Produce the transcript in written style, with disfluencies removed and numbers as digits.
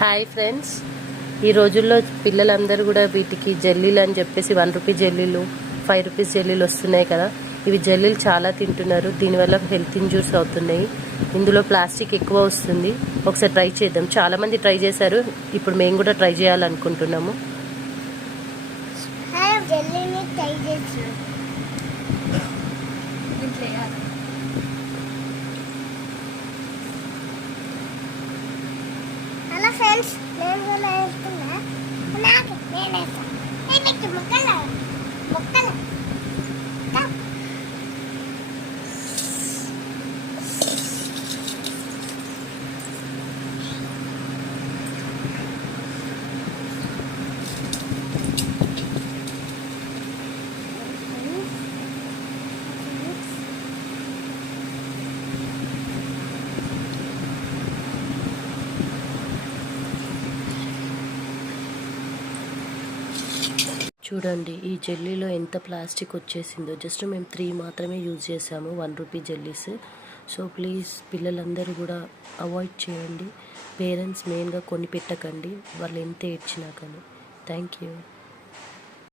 Hi friends, ఈ రోజుల్లో పిల్లలందరూ కూడా వీటికి జెల్లీలు అని చెప్పేసి 1 రూపీ జెల్లీలు, 5 రూపీస్ జెల్లీలు వస్తున్నాయి కదా. ఇవి జెల్లీలు చాలా తింటున్నారు. దీనివల్ల హెల్త్ ఇంజూర్స్ అవుతున్నాయి. ఇందులో ప్లాస్టిక్ ఎక్కువ వస్తుంది. ఒకసారి ట్రై చేద్దాం. చాలామంది ట్రై చేశారు. ఇప్పుడు మేము కూడా ట్రై చేయాలనుకుంటున్నాము. హలో ఫ్రెండ్స్, నేను కూడా వేస్తున్నా. నేను వేస్తాను ముక్కలు ముక్కలు. చూడండి, ఈ జెల్లీలో ఎంత ప్లాస్టిక్ వచ్చేసిందో. జస్ట్ మేము 3 మాత్రమే యూజ్ చేసాము 1 రూపీ జెల్లీస్. సో ప్లీజ్ పిల్లలందరూ కూడా అవాయిడ్ చేయండి. పేరెంట్స్ మెయిన్గా కొని పెట్టకండి, వాళ్ళు ఎంత ఏడ్చినా కానీ. Thank you.